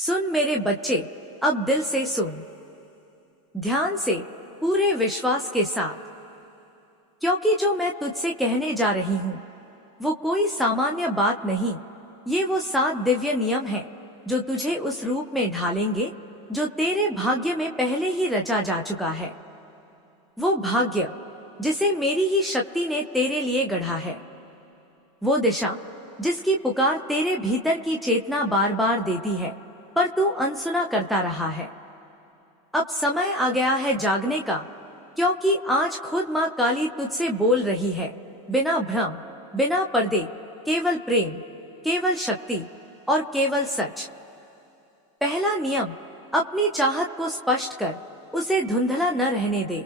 सुन मेरे बच्चे, अब दिल से सुन, ध्यान से, पूरे विश्वास के साथ, क्योंकि जो मैं तुझसे कहने जा रही हूँ वो कोई सामान्य बात नहीं। ये वो 7 दिव्य नियम हैं जो तुझे उस रूप में ढालेंगे जो तेरे भाग्य में पहले ही रचा जा चुका है। वो भाग्य जिसे मेरी ही शक्ति ने तेरे लिए गढ़ा है, वो दिशा जिसकी पुकार तेरे भीतर की चेतना बार बार देती है पर तू अनसुना करता रहा है। अब समय आ गया है जागने का, क्योंकि आज खुद माँ काली तुझसे बोल रही है, बिना भ्रम, बिना पर्दे, केवल प्रेम, केवल शक्ति और केवल सच। पहला नियम, अपनी चाहत को स्पष्ट कर, उसे धुंधला न रहने दे।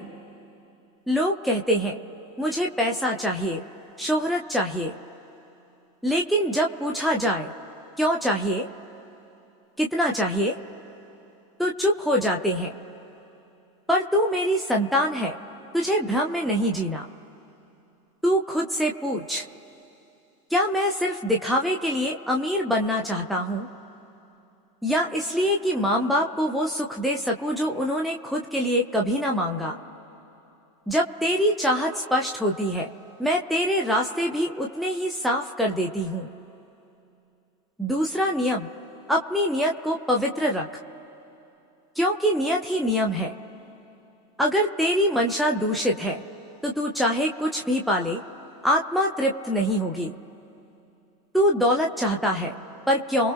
लोग कहते हैं मुझे पैसा चाहिए, शोहरत चाहिए, लेकिन जब पूछा जाए क्यों चाहिए, कितना चाहिए, तो चुप हो जाते हैं। पर तू मेरी संतान है, तुझे भ्रम में नहीं जीना। तू खुद से पूछ, क्या मैं सिर्फ दिखावे के लिए अमीर बनना चाहता हूं, या इसलिए कि माँ बाप को वो सुख दे सकूं जो उन्होंने खुद के लिए कभी ना मांगा। जब तेरी चाहत स्पष्ट होती है, मैं तेरे रास्ते भी उतने ही साफ कर देती हूं। दूसरा नियम, अपनी नियत को पवित्र रख, क्योंकि नियत ही नियम है। अगर तेरी मंशा दूषित है तो तू चाहे कुछ भी पाले, आत्मा तृप्त नहीं होगी। तू दौलत चाहता है, पर क्यों?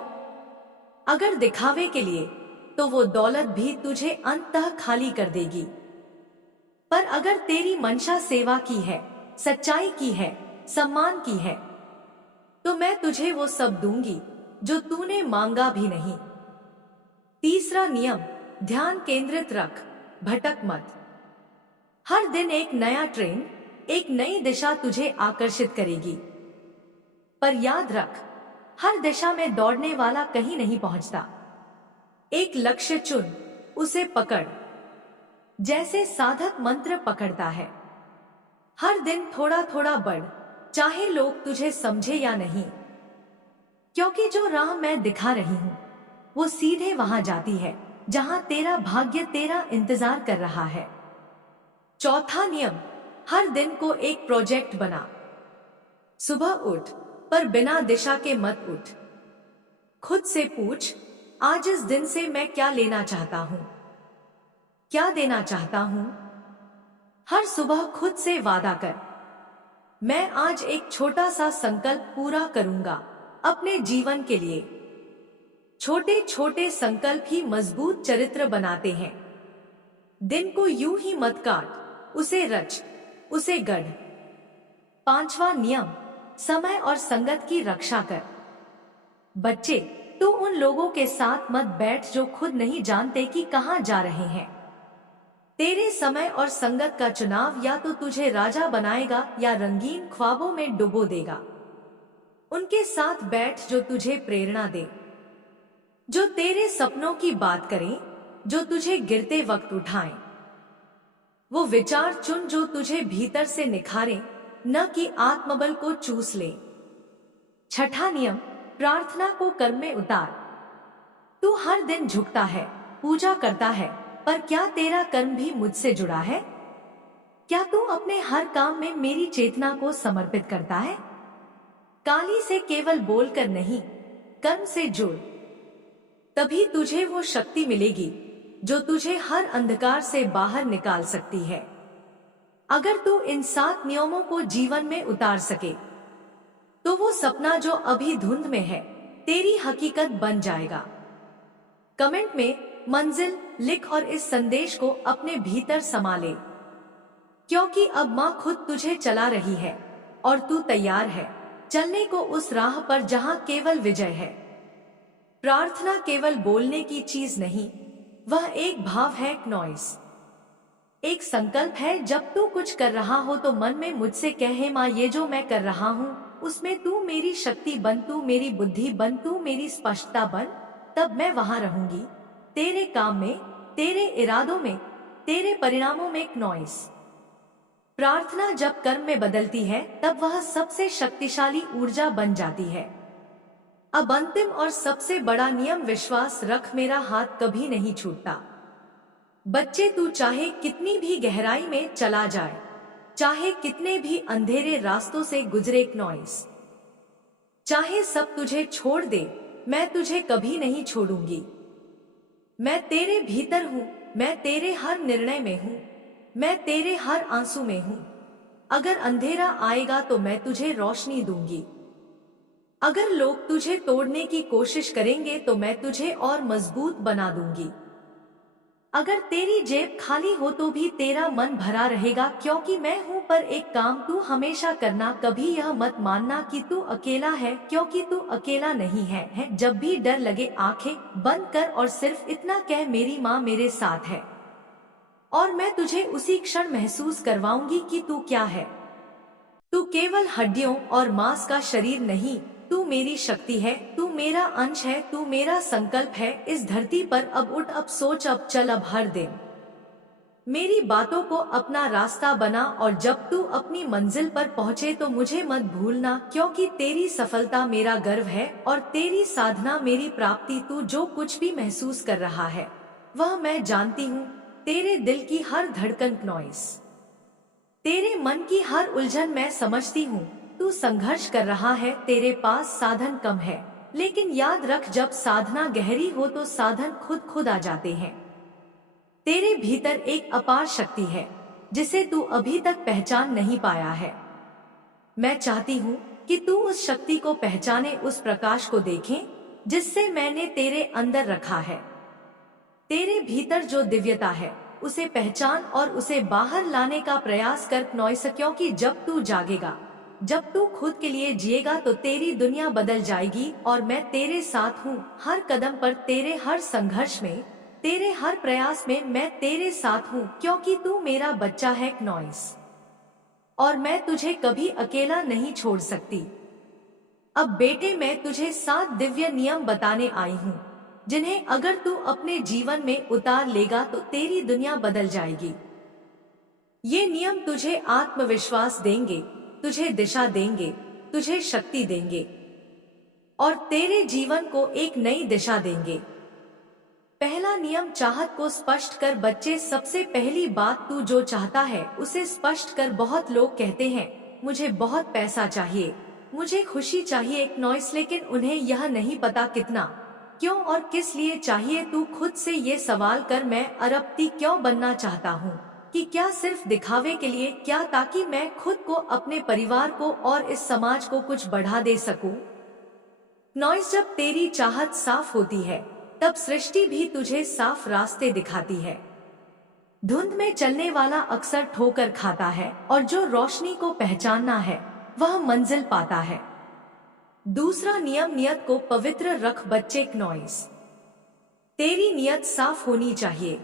अगर दिखावे के लिए, तो वो दौलत भी तुझे अंततः खाली कर देगी। पर अगर तेरी मंशा सेवा की है, सच्चाई की है, सम्मान की है, तो मैं तुझे वो सब दूंगी जो तूने मांगा भी नहीं। तीसरा नियम, ध्यान केंद्रित रख, भटक मत। हर दिन एक नया ट्रेन, एक नई दिशा तुझे आकर्षित करेगी, पर याद रख, हर दिशा में दौड़ने वाला कहीं नहीं पहुंचता। एक लक्ष्य चुन, उसे पकड़, जैसे साधक मंत्र पकड़ता है। हर दिन थोड़ा थोड़ा बढ़, चाहे लोग तुझे समझे या नहीं, क्योंकि जो राह मैं दिखा रही हूं वो सीधे वहां जाती है जहां तेरा भाग्य तेरा इंतजार कर रहा है। चौथा नियम, हर दिन को एक प्रोजेक्ट बना। सुबह उठ, पर बिना दिशा के मत उठ। खुद से पूछ, आज इस दिन से मैं क्या लेना चाहता हूं, क्या देना चाहता हूं। हर सुबह खुद से वादा कर, मैं आज एक छोटा सा संकल्प पूरा करूंगा अपने जीवन के लिए। छोटे छोटे संकल्प ही मजबूत चरित्र बनाते हैं। दिन को यूं ही मत काट, उसे रच, उसे गढ़। पांचवा नियम, समय और संगत की रक्षा कर। बच्चे, तू उन लोगों के साथ मत बैठ जो खुद नहीं जानते कि कहां जा रहे हैं। तेरे समय और संगत का चुनाव या तो तुझे राजा बनाएगा या रंगीन ख्वाबों में डुबो देगा। उनके साथ बैठ जो तुझे प्रेरणा दे, जो तेरे सपनों की बात करें, जो तुझे गिरते वक्त उठाएं। वो विचार चुन जो तुझे भीतर से निखारें, न कि आत्मबल को चूस ले। छठा नियम, प्रार्थना को कर्म में उतार। तू हर दिन झुकता है, पूजा करता है, पर क्या तेरा कर्म भी मुझसे जुड़ा है? क्या तू अपने हर काम में मेरी चेतना को समर्पित करता है? काली से केवल बोलकर नहीं, कर्म से जुड़, तभी तुझे वो शक्ति मिलेगी जो तुझे हर अंधकार से बाहर निकाल सकती है। अगर तू इन 7 नियमों को जीवन में उतार सके, तो वो सपना जो अभी धुंध में है तेरी हकीकत बन जाएगा। कमेंट में मंजिल लिख और इस संदेश को अपने भीतर समा ले, क्योंकि अब माँ खुद तुझे चला रही है और तू तैयार है चलने को उस राह पर जहां केवल विजय है। प्रार्थना केवल बोलने की चीज नहीं, वह एक भाव है, नॉइस, एक संकल्प है। जब तू कुछ कर रहा हो तो मन में मुझसे कहे, माँ ये जो मैं कर रहा हूँ उसमें तू मेरी शक्ति बन, तू मेरी बुद्धि बन, तू मेरी स्पष्टता बन। तब मैं वहां रहूंगी, तेरे काम में, तेरे इरादों में, तेरे परिणामों में, नॉइस। प्रार्थना जब कर्म में बदलती है तब वह सबसे शक्तिशाली ऊर्जा बन जाती है। अब अंतिम और सबसे बड़ा नियम, विश्वास रख, मेरा हाथ कभी नहीं छूटता। बच्चे, तू चाहे कितनी भी गहराई में चला जाए, चाहे कितने भी अंधेरे रास्तों से गुजरे नॉइस, चाहे सब तुझे छोड़ दे, मैं तुझे कभी नहीं छोड़ूंगी। मैं तेरे भीतर हूँ, मैं तेरे हर निर्णय में हूँ, मैं तेरे हर आंसू में हूँ। अगर अंधेरा आएगा तो मैं तुझे रोशनी दूंगी। अगर लोग तुझे तोड़ने की कोशिश करेंगे तो मैं तुझे और मजबूत बना दूंगी। अगर तेरी जेब खाली हो तो भी तेरा मन भरा रहेगा, क्योंकि मैं हूँ। पर एक काम तू हमेशा करना, कभी यह मत मानना कि तू अकेला है, क्योंकि तू अकेला नहीं है। जब भी डर लगे आंखें बंद कर और सिर्फ इतना कह, मेरी माँ मेरे साथ है। और मैं तुझे उसी क्षण महसूस करवाऊंगी कि तू क्या है। तू केवल हड्डियों और मांस का शरीर नहीं, तू मेरी शक्ति है, तू मेरा अंश है, तू मेरा संकल्प है इस धरती पर। अब उठ, अब सोच, अब चल, अब हर दिन मेरी बातों को अपना रास्ता बना। और जब तू अपनी मंजिल पर पहुँचे तो मुझे मत भूलना, क्योंकि तेरी सफलता मेरा गर्व है और तेरी साधना मेरी प्राप्ति। तू जो कुछ भी महसूस कर रहा है वह मैं जानती हूँ। तेरे दिल की हर धड़कन, नॉइस, तेरे मन की हर उलझन मैं समझती हूँ। तू संघर्ष कर रहा है, तेरे पास साधन कम है, लेकिन याद रख, जब साधना गहरी हो तो साधन खुद खुद आ जाते हैं। तेरे भीतर एक अपार शक्ति है जिसे तू अभी तक पहचान नहीं पाया है। मैं चाहती हूँ कि तू उस शक्ति को पहचाने, उस प्रकाश को देखे जिससे मैंने तेरे अंदर रखा है। तेरे भीतर जो दिव्यता है उसे पहचान और उसे बाहर लाने का प्रयास कर, नॉइस, क्योंकि जब तू जागेगा, जब तू खुद के लिए जिएगा तो तेरी दुनिया बदल जाएगी। और मैं तेरे साथ हूँ, हर कदम पर, तेरे हर संघर्ष में, तेरे हर प्रयास में मैं तेरे साथ हूँ, क्योंकि तू मेरा बच्चा है, नॉइस, और मैं तुझे कभी अकेला नहीं छोड़ सकती। अब बेटे, मैं तुझे 7 दिव्य नियम बताने आई हूँ जिन्हें अगर तू अपने जीवन में उतार लेगा तो तेरी दुनिया बदल जाएगी। ये नियम तुझे आत्मविश्वास देंगे, तुझे दिशा देंगे, तुझे शक्ति देंगे और तेरे जीवन को एक नई दिशा देंगे। पहला नियम, चाहत को स्पष्ट कर। बच्चे, सबसे पहली बात, तू जो चाहता है उसे स्पष्ट कर। बहुत लोग कहते हैं, मुझे बहुत पैसा चाहिए, मुझे खुशी चाहिए, एक नॉइस, लेकिन उन्हें यह नहीं पता कितना, क्यों और किस लिए चाहिए। तू खुद से ये सवाल कर, मैं अरबपति क्यों बनना चाहता हूँ? कि क्या सिर्फ दिखावे के लिए? क्या ताकि मैं खुद को, अपने परिवार को और इस समाज को कुछ बढ़ा दे सकूं? नॉइस, जब तेरी चाहत साफ होती है तब सृष्टि भी तुझे साफ रास्ते दिखाती है। धुंध में चलने वाला अक्सर ठोकर खाता है और जो रोशनी को पहचानना है वह मंजिल पाता है। दूसरा नियम, नियत को पवित्र रख। बच्चे, नॉइस, तेरी नियत साफ होनी चाहिए।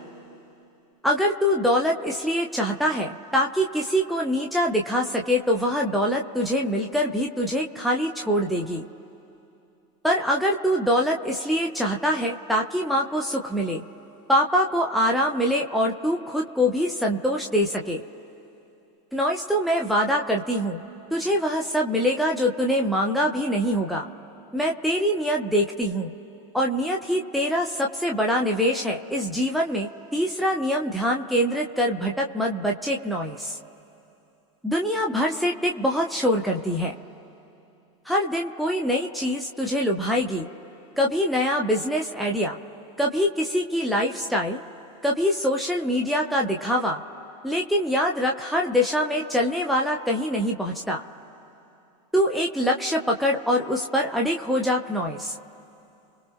अगर तू दौलत इसलिए चाहता है ताकि किसी को नीचा दिखा सके तो वह दौलत तुझे मिलकर भी तुझे खाली छोड़ देगी। पर अगर तू दौलत इसलिए चाहता है ताकि माँ को सुख मिले, पापा को आराम मिले और तू खुद को भी संतोष दे सके, नॉइस, तो मैं वादा करती हूँ तुझे वह सब मिलेगा जो तूने मांगा भी नहीं होगा। मैं तेरी नियत देखती हूँ और नियत ही तेरा सबसे बड़ा निवेश है इस जीवन में। तीसरा नियम, ध्यान केंद्रित कर, भटक मत। बच्चे, नॉइस, दुनिया भर से टिक बहुत शोर करती है। हर दिन कोई नई चीज तुझे लुभाएगी, कभी नया बिजनेस आइडिया, कभी किसी की लाइफस्टाइल, कभी सोशल मीडिया का दिखावा, लेकिन याद रख, हर दिशा में चलने वाला कहीं नहीं पहुंचता। तू एक लक्ष्य पकड़ और उस पर अडिग हो जा, नॉइस,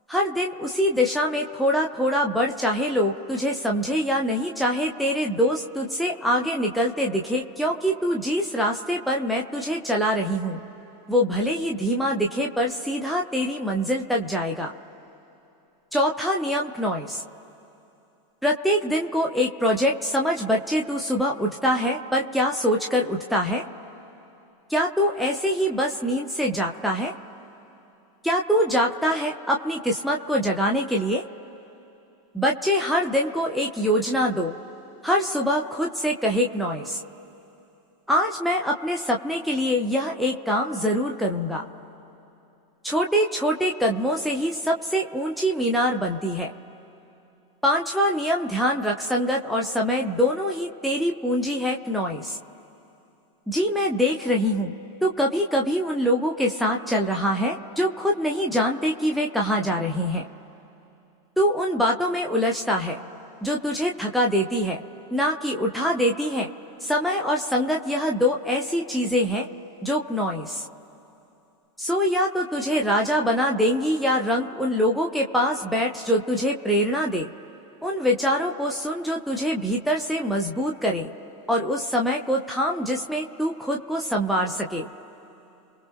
हर दिन उसी दिशा में थोड़ा थोड़ा बढ़। चाहे लोग तुझे समझे या नहीं, चाहे तेरे दोस्त तुझसे आगे निकलते दिखे, क्योंकि तू जिस रास्ते पर मैं तुझे चला रही हूँ वो भले ही धीमा दिखे पर सीधा तेरी मंजिल तक जाएगा। चौथा नियम, नॉइस, प्रत्येक दिन को एक प्रोजेक्ट समझ। बच्चे, तू सुबह उठता है पर क्या सोचकर उठता है? क्या तू ऐसे ही बस नींद से जागता है? क्या तू जागता है अपनी किस्मत को जगाने के लिए? बच्चे, हर दिन को एक योजना दो। हर सुबह खुद से कहे, नॉइस, आज मैं अपने सपने के लिए यह एक काम जरूर करूंगा। छोटे छोटे कदमों से ही सबसे ऊंची मीनार बनती है। पांचवा नियम, ध्यान रख, संगत और समय दोनों ही तेरी पूंजी है। नॉइस जी, मैं देख रही हूँ तू कभी कभी उन लोगों के साथ चल रहा है जो खुद नहीं जानते कि वे कहाँ जा रहे हैं। तू उन बातों में उलझता है जो तुझे थका देती है, ना कि उठा देती है। समय और संगत, यह दो ऐसी चीजें हैं जो नॉइस सो या तो तुझे राजा बना देंगी या रंग। उन लोगों के पास बैठ जो तुझे प्रेरणा दे, उन विचारों को सुन जो तुझे भीतर से मजबूत करे, और उस समय को थाम जिसमें तू खुद को संवार सके।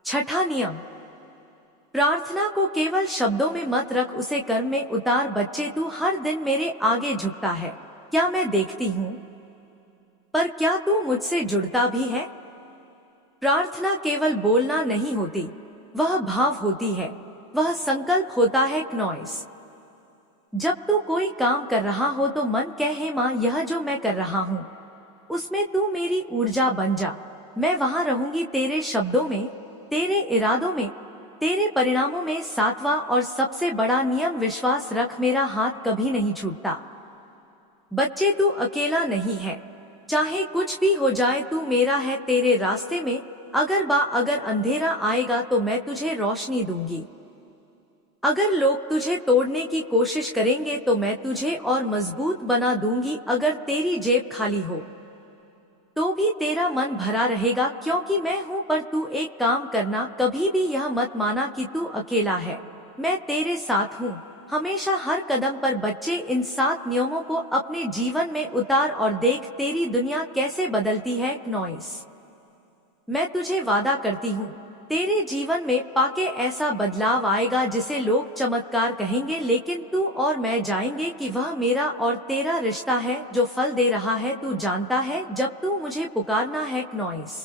छठा नियम, प्रार्थना को केवल शब्दों में मत रख, उसे कर्म में उतार। बच्चे, तू हर दिन मेरे आगे झुकता है, क्या मैं देखती हूँ, पर क्या तू मुझसे जुड़ता भी है? प्रार्थना केवल बोलना नहीं होती, वह भाव होती है, वह संकल्प होता है। नॉइस जब तू कोई काम कर रहा हो तो मन कहे, माँ यह जो मैं कर रहा हूँ उसमें तू मेरी ऊर्जा बन जा। मैं वहां रहूंगी तेरे शब्दों में, तेरे इरादों में, तेरे परिणामों में। सातवां और सबसे बड़ा नियम, विश्वास रख, मेरा हाथ कभी नहीं छूटता। बच्चे, तू अकेला नहीं है, चाहे कुछ भी हो जाए तू मेरा है। तेरे रास्ते में अगर अंधेरा आएगा तो मैं तुझे रोशनी दूंगी। अगर लोग तुझे तोड़ने की कोशिश करेंगे तो मैं तुझे और मजबूत बना दूंगी। अगर तेरी जेब खाली हो तो भी तेरा मन भरा रहेगा, क्योंकि मैं हूँ। पर तू एक काम करना, कभी भी यह मत माना कि तू अकेला है, मैं तेरे साथ हूँ हमेशा, हर कदम पर। बच्चे, इन 7 नियमों को अपने जीवन में उतार और देख तेरी दुनिया कैसे बदलती है। नॉइस मैं तुझे वादा करती हूँ, तेरे जीवन में पाके ऐसा बदलाव आएगा जिसे लोग चमत्कार कहेंगे, लेकिन तू और मैं जाएंगे कि वह मेरा और तेरा रिश्ता है जो फल दे रहा है। तू जानता है, जब तू मुझे पुकारना है नॉइस,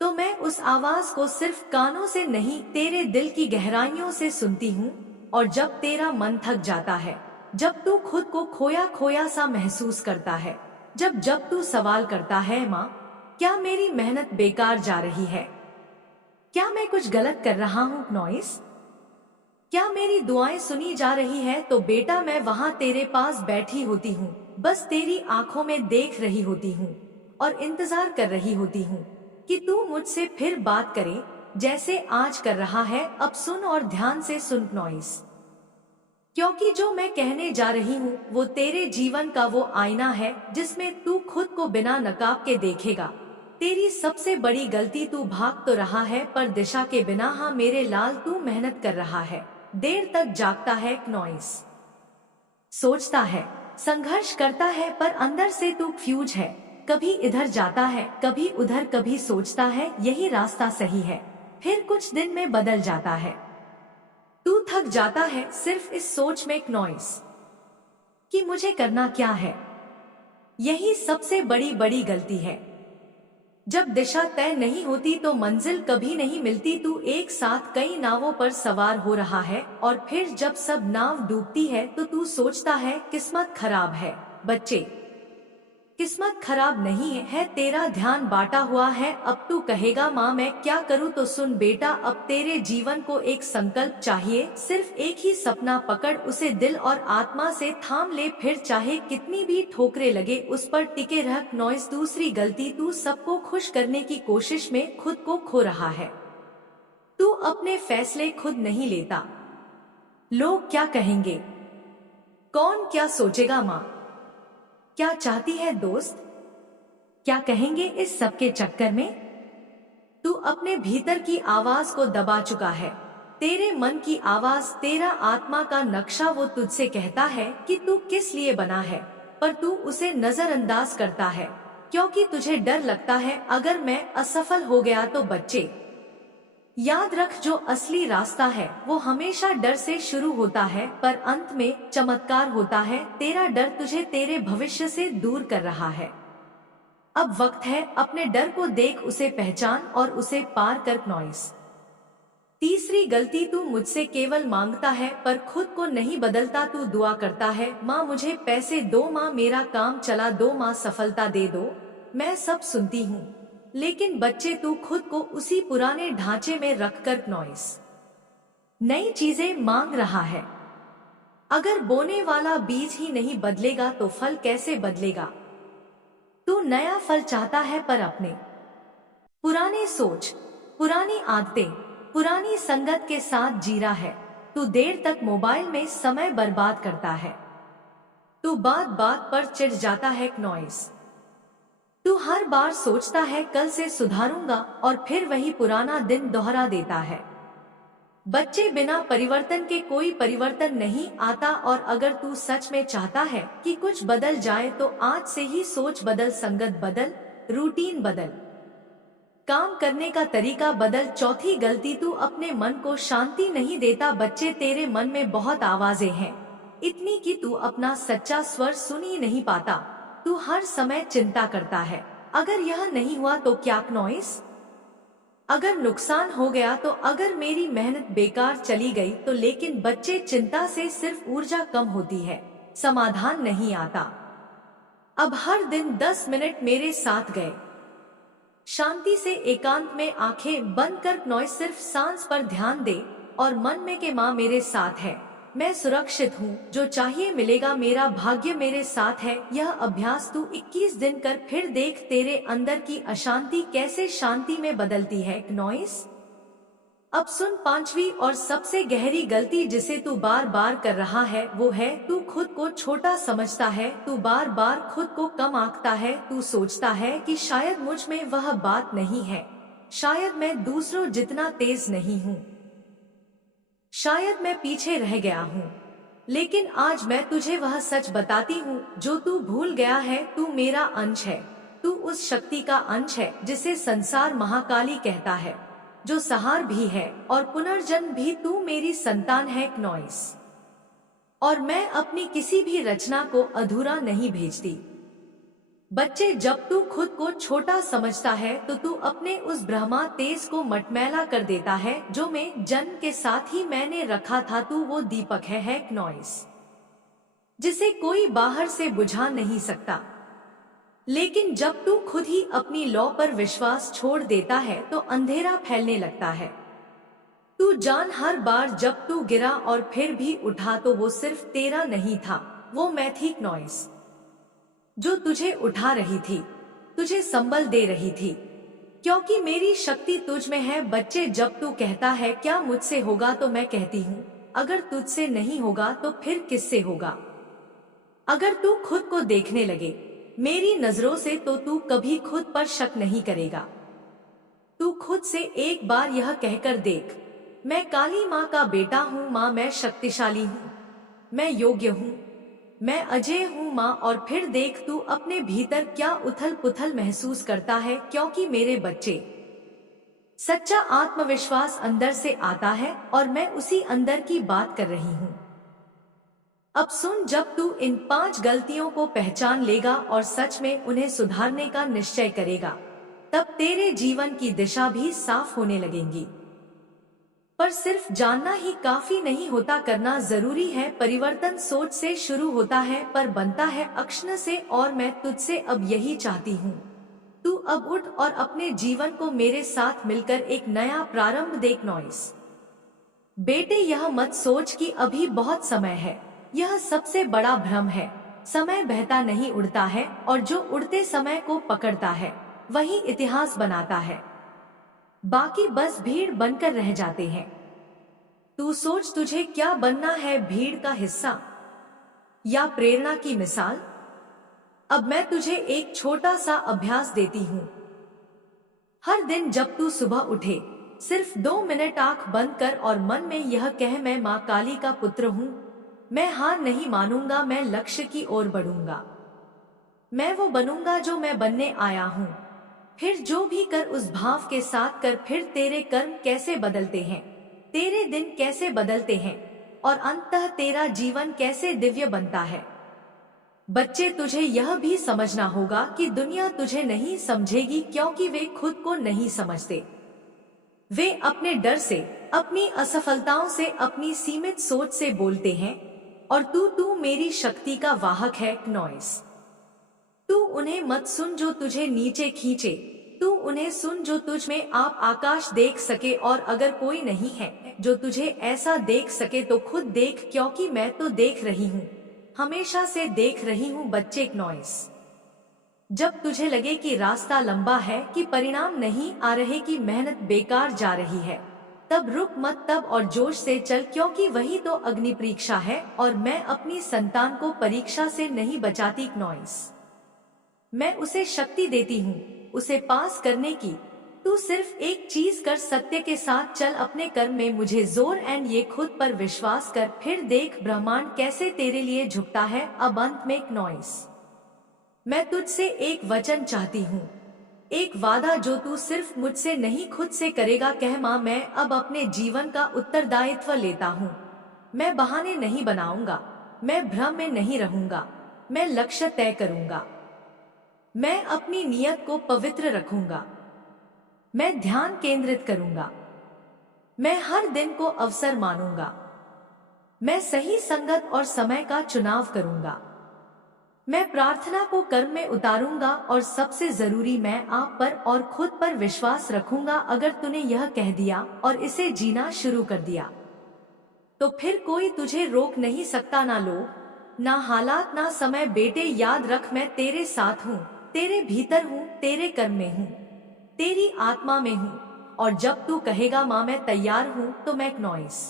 तो मैं उस आवाज को सिर्फ कानों से नहीं, तेरे दिल की गहराइयों से सुनती हूँ। और जब तेरा मन थक जाता है, जब तू खुद को खोया खोया सा महसूस करता है, जब तू सवाल करता है, माँ क्या मेरी मेहनत बेकार जा रही है, क्या मैं कुछ गलत कर रहा हूँ नॉइस, क्या मेरी दुआएं सुनी जा रही है, तो बेटा मैं वहाँ तेरे पास बैठी होती हूँ, बस तेरी आंखों में देख रही होती हूँ और इंतजार कर रही होती हूँ कि तू मुझसे फिर बात करे, जैसे आज कर रहा है। अब सुन और ध्यान से सुन नॉइस, क्योंकि जो मैं कहने जा रही हूँ वो तेरे जीवन का वो आईना है जिसमें तू खुद को बिना नकाब के देखेगा। तेरी सबसे बड़ी गलती, तू भाग तो रहा है पर दिशा के बिना। हाँ मेरे लाल, तू मेहनत कर रहा है, देर तक जागता है नॉइस, सोचता है, संघर्ष करता है, पर अंदर से तू फ्यूज है। कभी इधर जाता है, कभी उधर, कभी सोचता है यही रास्ता सही है, फिर कुछ दिन में बदल जाता है। तू थक जाता है सिर्फ इस सोच में नॉइस कि मुझे करना क्या है। यही सबसे बड़ी गलती है। जब दिशा तय नहीं होती तो मंजिल कभी नहीं मिलती। तू एक साथ कई नावों पर सवार हो रहा है और फिर जब सब नाव डूबती है तो तू सोचता है किस्मत खराब है। बच्चे, किस्मत खराब नहीं है, तेरा ध्यान बांटा हुआ है। अब तू कहेगा, माँ मैं क्या करूँ? तो सुन बेटा, अब तेरे जीवन को एक संकल्प चाहिए, सिर्फ एक ही सपना पकड़, उसे दिल और आत्मा से थाम ले, फिर चाहे कितनी भी ठोकरें लगे उस पर टिके रह। नॉइस दूसरी गलती, तू सबको खुश करने की कोशिश में खुद को खो रहा है। तू अपने फैसले खुद नहीं लेता। लोग क्या कहेंगे, कौन क्या सोचेगा, माँ क्या चाहती है, दोस्त क्या कहेंगे, इस सब के चक्कर में तू अपने भीतर की आवाज को दबा चुका है। तेरे मन की आवाज, तेरा आत्मा का नक्शा, वो तुझसे कहता है कि तू किस लिए बना है, पर तू उसे नजरअंदाज करता है क्योंकि तुझे डर लगता है अगर मैं असफल हो गया तो। बच्चे याद रख, जो असली रास्ता है वो हमेशा डर से शुरू होता है पर अंत में चमत्कार होता है। तेरा डर तुझे तेरे भविष्य से दूर कर रहा है। अब वक्त है, अपने डर को देख, उसे पहचान और उसे पार कर। नॉइस तीसरी गलती, तू मुझसे केवल मांगता है पर खुद को नहीं बदलता। तू दुआ करता है, माँ मुझे पैसे दो, माँ मेरा काम चला दो, माँ सफलता दे दो। मैं सब सुनती हूँ, लेकिन बच्चे तू खुद को उसी पुराने ढांचे में रखकर। नॉइस नई चीजें मांग रहा है। अगर बोने वाला बीज ही नहीं बदलेगा तो फल कैसे बदलेगा? तू नया फल चाहता है पर अपने पुराने सोच, पुरानी आदतें, पुरानी संगत के साथ जी रहा है। तू देर तक मोबाइल में समय बर्बाद करता है। तू बात बात पर चिढ़ जाता है। नॉइस। तू हर बार सोचता है कल से सुधारूंगा और फिर वही पुराना दिन दोहरा देता है। बच्चे, बिना परिवर्तन के कोई परिवर्तन नहीं आता, और अगर तू सच में चाहता है कि कुछ बदल जाए तो आज से ही सोच बदल, संगत बदल, रूटीन बदल, काम करने का तरीका बदल। चौथी गलती, तू अपने मन को शांति नहीं देता। बच्चे, तेरे मन में बहुत आवाजें हैं, इतनी कि तू अपना सच्चा स्वर सुन ही नहीं पाता। तू हर समय चिंता करता है, अगर यह नहीं हुआ तो क्या? नॉइस। अगर नुकसान हो गया तो? अगर मेरी मेहनत बेकार चली गई तो? लेकिन बच्चे, चिंता से सिर्फ ऊर्जा कम होती है, समाधान नहीं आता। अब हर दिन 10 मिनट मेरे साथ गए, शांति से एकांत में आंखें बंद कर। नॉइस। सिर्फ सांस पर ध्यान दे और मन में के माँ मेरे साथ है, मैं सुरक्षित हूँ, जो चाहिए मिलेगा, मेरा भाग्य मेरे साथ है। यह अभ्यास तू 21 दिन कर, फिर देख तेरे अंदर की अशांति कैसे शांति में बदलती है। नॉइस। अब सुन, पांचवी और सबसे गहरी गलती जिसे तू बार बार कर रहा है वो है, तू खुद को छोटा समझता है। तू बार बार खुद को कम आंकता है। तू सोचता है कि शायद मुझ में वह बात नहीं है, शायद मैं दूसरों जितना तेज नहीं हूँ, शायद मैं पीछे रह गया हूँ। लेकिन आज मैं तुझे वह सच बताती हूँ जो तू भूल गया है। तू मेरा अंश है, तू उस शक्ति का अंश है जिसे संसार महाकाली कहता है, जो सहार भी है और पुनर्जन्म भी। तू मेरी संतान है। नॉइस। और मैं अपनी किसी भी रचना को अधूरा नहीं भेजती। बच्चे, जब तू खुद को छोटा समझता है तो तू अपने उस ब्रह्मा तेज को मटमैला कर देता है जो मैं जन्म के साथ ही मैंने रखा था। तू वो दीपक है। नॉइस। जिसे कोई बाहर से बुझा नहीं सकता। लेकिन जब तू खुद ही अपनी लौ पर विश्वास छोड़ देता है तो अंधेरा फैलने लगता है। तू जान, हर बार जब तू गिरा और फिर भी उठा तो वो सिर्फ तेरा नहीं था, वो मैं थी। नॉइस। जो तुझे उठा रही थी, तुझे संबल दे रही थी, क्योंकि मेरी शक्ति तुझ में है। बच्चे, जब तू कहता है क्या मुझसे होगा, तो मैं कहती हूँ अगर तुझसे नहीं होगा तो फिर किससे होगा? अगर तू खुद को देखने लगे मेरी नजरों से तो तू कभी खुद पर शक नहीं करेगा। तू खुद से एक बार यह कहकर देख, मैं काली माँ का बेटा हूँ माँ, मैं शक्तिशाली हूँ, मैं योग्य हूँ, मैं अजय हूँ माँ। और फिर देख तू अपने भीतर क्या उथल पुथल महसूस करता है, क्योंकि मेरे बच्चे, सच्चा आत्मविश्वास अंदर से आता है और मैं उसी अंदर की बात कर रही हूँ। अब सुन, जब तू इन 5 गलतियों को पहचान लेगा और सच में उन्हें सुधारने का निश्चय करेगा, तब तेरे जीवन की दिशा भी साफ होने लगेंगी। पर सिर्फ जानना ही काफी नहीं होता, करना जरूरी है। परिवर्तन सोच से शुरू होता है पर बनता है अक्षण से, और मैं तुझसे अब यही चाहती हूँ, तू अब उठ और अपने जीवन को मेरे साथ मिलकर एक नया प्रारंभ देख। नॉइस। बेटे, यह मत सोच कि अभी बहुत समय है, यह सबसे बड़ा भ्रम है। समय बहता नहीं, उड़ता है, और जो उड़ते समय को पकड़ता है वही इतिहास बनाता है, बाकी बस भीड़ बनकर रह जाते हैं। तू सोच, तुझे क्या बनना है? भीड़ का हिस्सा या प्रेरणा की मिसाल? अब मैं तुझे एक छोटा सा अभ्यास देती हूँ। हर दिन जब तू सुबह उठे, सिर्फ 2 मिनट आंख बंद कर और मन में यह कह, मैं माँ काली का पुत्र हूँ, मैं हार नहीं मानूंगा, मैं लक्ष्य की ओर बढ़ूंगा, मैं वो बनूंगा जो मैं बनने आया हूँ। फिर जो भी कर उस भाव के साथ कर। फिर तेरे कर्म कैसे बदलते हैं, तेरे दिन कैसे बदलते हैं, और अंततः तेरा जीवन कैसे दिव्य बनता है। बच्चे, तुझे यह भी समझना होगा कि दुनिया तुझे नहीं समझेगी, क्योंकि वे खुद को नहीं समझते। वे अपने डर से, अपनी असफलताओं से, अपनी सीमित सोच से बोलते हैं, और तू मेरी शक्ति का वाहक है। नॉइस। तू उन्हें मत सुन जो तुझे नीचे खींचे, तू उन्हें सुन जो तुझ में आप आकाश देख सके। और अगर कोई नहीं है जो तुझे ऐसा देख सके तो खुद देख, क्योंकि मैं तो देख रही हूँ, हमेशा से देख रही हूँ। बच्चे नॉइस, जब तुझे लगे कि रास्ता लंबा है, कि परिणाम नहीं आ रहे, कि मेहनत बेकार जा रही है, तब रुक मत, तब और जोश से चल, क्योंकि वही तो अग्नि परीक्षा है और मैं अपनी संतान को परीक्षा से नहीं बचाती नॉइस। मैं उसे शक्ति देती हूँ उसे पास करने की। तू सिर्फ एक चीज कर, सत्य के साथ चल अपने कर्म में, मुझे जोर एंड ये खुद पर विश्वास कर, फिर देख ब्रह्मांड कैसे तेरे लिए झुकता है। अब अंत में नॉइस, मैं तुझसे एक वचन चाहती हूँ, एक वादा जो तू सिर्फ मुझसे नहीं खुद से करेगा। कह माँ, मैं अब अपने जीवन का उत्तरदायित्व लेता हूँ। मैं बहाने नहीं बनाऊंगा, मैं भ्रम में नहीं रहूंगा, मैं लक्ष्य तय करूंगा, मैं अपनी नियत को पवित्र रखूंगा, मैं ध्यान केंद्रित करूंगा, मैं हर दिन को अवसर मानूंगा, मैं सही संगत और समय का चुनाव करूंगा, मैं प्रार्थना को कर्म में उतारूंगा और सबसे जरूरी, मैं आप पर और खुद पर विश्वास रखूंगा। अगर तूने यह कह दिया और इसे जीना शुरू कर दिया तो फिर कोई तुझे रोक नहीं सकता, ना लोग, ना हालात, ना समय। बेटे याद रख, मैं तेरे साथ हूँ, तेरे भीतर हूँ, तेरे कर्म में हूँ, तेरी आत्मा में हूँ। और जब तू कहेगा माँ मैं तैयार हूँ, तो मैं नॉइस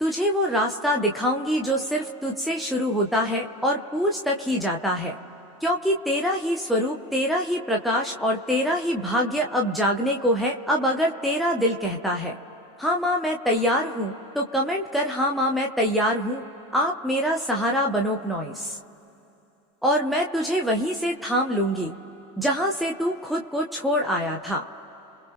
तुझे वो रास्ता दिखाऊंगी जो सिर्फ तुझसे शुरू होता है और पूछ तक ही जाता है, क्योंकि तेरा ही स्वरूप, तेरा ही प्रकाश और तेरा ही भाग्य अब जागने को है। अब अगर तेरा दिल कहता है हाँ माँ मैं तैयार हूँ, तो कमेंट कर हाँ माँ मैं तैयार हूँ। आप मेरा सहारा बनो नॉइस, और मैं तुझे वहीं से थाम लूंगी जहाँ से तू खुद को छोड़ आया था।